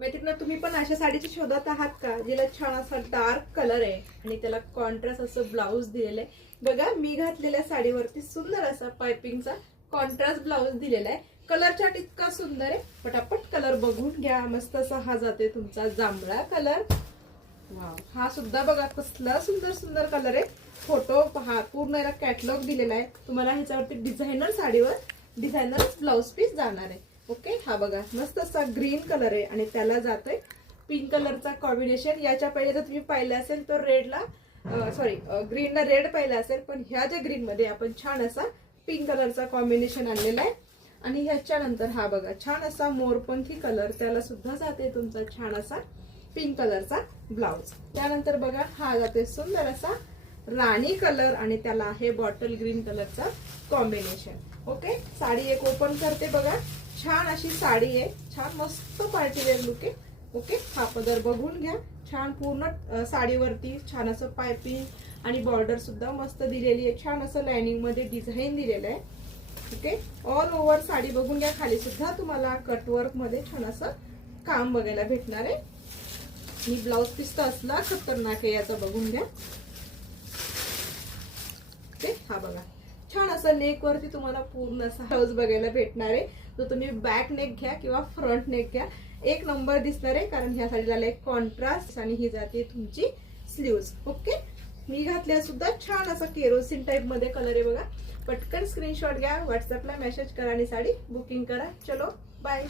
मैत्रिणी, तुम्ही पण अशा साडीची शोधात आहात का जिला छान असा डार्क कलर आहे आणि त्याला कॉन्ट्रास्ट असं ब्लाऊज दिलेलं आहे. बघा, मी घातलेल्या साडीवरती सुंदर असा पायपिंगचा कॉन्ट्रास्ट ब्लाऊज दिलेला आहे. कलर चार्ट इतका सुंदर आहे. पटापट कलर बघून घ्या. मस्त असा हा जाते तुमचा जांभळा कलर. वाव, हा सुद्धा बघा कसला सुंदर सुंदर कलर आहे. फोटो पहा, पूर्ण याला कॅटलॉग दिलेला आहे. तुम्हाला ह्याच्यावरती डिझायनर साडीवर डिझायनर ब्लाऊज पीस जाणार आहे. ओके, हा बघा मस्त असा ग्रीन कलर आहे आणि त्याला जातोय पिंक कलरचा कॉम्बिनेशन. याच्या पहिले जर तुम्ही पाहिलं असेल तर रेडला ग्रीनला रेड पाहिलं असेल, पण ह्या ज्या ग्रीन मध्ये आपण छान असा पिंक कलरचा कॉम्बिनेशन आणलेला आहे. आणि ह्याच्या नंतर हा बघा छान असा मोरपंखी कलर, त्याला सुद्धा जाते तुमचा छान असा पिंक कलरचा ब्लाऊज. त्यानंतर बघा हा जाते सुंदर असा राणी कलर आणि त्याला आहे बॉटल ग्रीन कलरचा कॉम्बिनेशन. ओके, साडी एक ओपन करते बघा. छान अशी साडी आहे, छान मस्त पार्टीवेअर लुक आहे. ओके, हा पदर बघून घ्या. छान पूर्ण साडीवरती छान असं पायपिंग आणि बॉर्डर सुद्धा मस्त दिलेली आहे. छान असं लाइनिंग मध्ये डिझाईन दिलेलं आहे. ओके, ऑल ओव्हर साडी बघून घ्या. खाली सुद्धा तुम्हाला कटवर्क मध्ये छान असं काम बघायला भेटणार आहे. ही ब्लाऊज पीस तर असला खतरनाक आहे, याचा बघून घ्या. ओके, हा बघा छान असं नेक वरती तुम्हाला पूर्ण असा ब्लाऊज बघायला भेटणार आहे. तो तुम्ही बॅक नेक घ्या किंवा फ्रंट नेक घ्या, एक नंबर दिसणार आहे. कारण ह्या साडीला एक कॉन्ट्रास्ट आणि ही जाते तुमची स्लीव्ज. ओके, मी घातल्या सुद्धा छान असा केरोसिन टाइप मध्ये कलर आहे बघा. पटकन स्क्रीनशॉट घ्या, व्हॉट्सअपला मेसेज करा आणि साडी बुकिंग करा. चलो बाय.